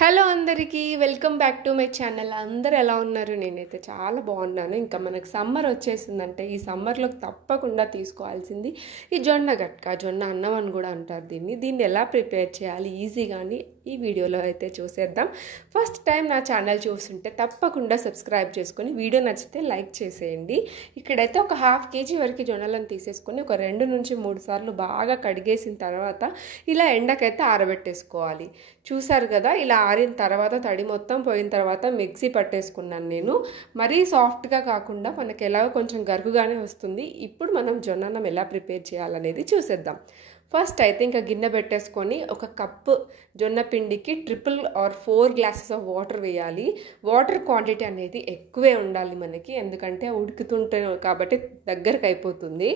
Hello అందరికీ welcome back to my channel. అందరూ ఎలా ఉన్నారు? నేనైతే చాలా బాగున్నాను. ఇంకా మనకు సమ్మర్ వచ్చేసిందంటే ఈ సమ్మర్లో తప్పకుండా తీసుకోవాల్సింది ఈ జొన్న గట్క, జొన్న అన్నం అని కూడా అంటారు దీన్ని ఎలా ప్రిపేర్ చేయాలి ఈజీగాని ఈ వీడియోలో అయితే చూసేద్దాం. ఫస్ట్ టైం నా ఛానల్ చూస్తుంటే తప్పకుండా సబ్స్క్రైబ్ చేసుకొని వీడియో నచ్చితే లైక్ చేసేయండి. ఇక్కడైతే ఒక హాఫ్ కేజీ వరకు జొన్నలను తీసేసుకొని ఒక 2 నుంచి 3 సార్లు బాగా కడిగేసిన తర్వాత ఇలా ఎండకైతే ఆరబెట్టేసుకోవాలి. చూసారు కదా, ఇలా ఆరిన తర్వాత తడి మొత్తం పోయిన తర్వాత మిక్సీ పట్టేసుకున్నాను నేను. మరీ సాఫ్ట్గా కాకుండా మనకి ఎలాగో కొంచెం గరుకుగానే వస్తుంది. ఇప్పుడు మనం జొన్నన్నం ఎలా ప్రిపేర్ చేయాలనేది చూసేద్దాం. ఫస్ట్ అయితే ఇంకా గిన్నె పెట్టేసుకొని ఒక కప్పు జొన్న పిండికి 4 గ్లాసెస్ ఆఫ్ వాటర్ వేయాలి. వాటర్ క్వాంటిటీ అనేది ఎక్కువే ఉండాలి మనకి, ఎందుకంటే ఉడుకుతుంటే కాబట్టి దగ్గరకు అయిపోతుంది.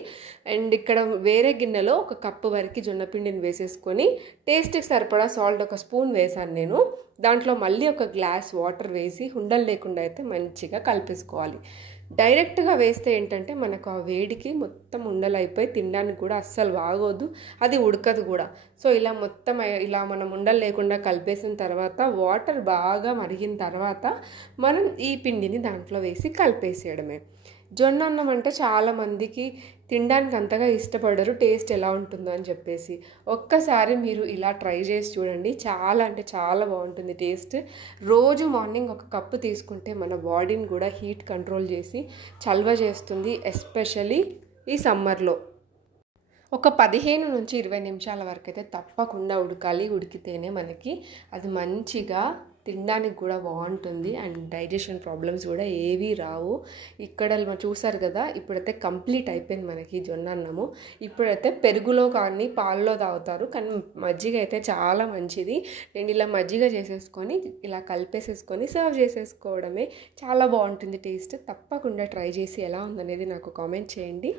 అండ్ ఇక్కడ వేరే గిన్నెలో ఒక కప్పు వరకు జొన్న పిండిని వేసేసుకొని టేస్ట్కి సరిపడా సాల్ట్ ఒక స్పూన్ వేసాను నేను. దాంట్లో మళ్ళీ ఒక గ్లాస్ వాటర్ వేసి ఉండలు లేకుండా అయితే మంచిగా కలిపేసుకోవాలి. డైరెక్ట్గా వేస్తే ఏంటంటే మనకు ఆ వేడికి మొత్తం ఉండలు అయిపోయి తినడానికి కూడా అస్సలు బాగోదు, అది ఉడకదు కూడా. సో ఇలా మొత్తం ఇలా మనం ఉండలు లేకుండా కలిపేసిన తర్వాత వాటర్ బాగా మరిగిన తర్వాత మనం ఈ పిండిని దాంట్లో వేసి కలిపేసేయడమే. జొన్న అన్నం అంటే చాలామందికి తినడానికి అంతగా ఇష్టపడరు, టేస్ట్ ఎలా ఉంటుందో అని చెప్పేసి. ఒక్కసారి మీరు ఇలా ట్రై చేసి చూడండి, చాలా అంటే చాలా బాగుంటుంది టేస్ట్. రోజు మార్నింగ్ ఒక కప్పు తీసుకుంటే మన బాడీని కూడా హీట్ కంట్రోల్ చేసి చల్వ చేస్తుంది, ఎస్పెషలీ ఈ సమ్మర్లో. ఒక 15 నుంచి 20 నిమిషాల వరకు అయితే తప్పకుండా ఉడకాలి. ఉడికితేనే మనకి అది మంచిగా తినడానికి కూడా బాగుంటుంది అండ్ డైజెషన్ ప్రాబ్లమ్స్ కూడా ఏవీ రావు. ఇక్కడ చూసారు కదా, ఇప్పుడైతే కంప్లీట్ అయిపోయింది మనకి జొన్న అన్నము. ఇప్పుడైతే పెరుగులో కానీ పాలలో తాగుతారు, కానీ మజ్జిగ అయితే చాలా మంచిది. నేను ఇలా మజ్జిగ చేసేసుకొని ఇలా కలిపేసేసుకొని సర్వ్ చేసేసుకోవడమే. చాలా బాగుంటుంది టేస్ట్. తప్పకుండా ట్రై చేసి ఎలా ఉందనేది నాకు కామెంట్ చేయండి.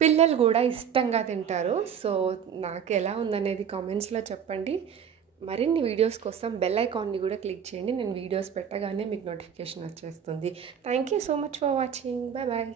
పిల్లలు కూడా ఇష్టంగా తింటారు. సో నాకు ఎలా ఉందనేది కామెంట్స్లో చెప్పండి. మరిన్ని వీడియోస్ కోసం బెల్ ఐకాన్ని కూడా క్లిక్ చేయండి. నేను వీడియోస్ పెట్టగానే మీకు నోటిఫికేషన్ వచ్చేస్తుంది. Thank you so much for watching. Bye bye.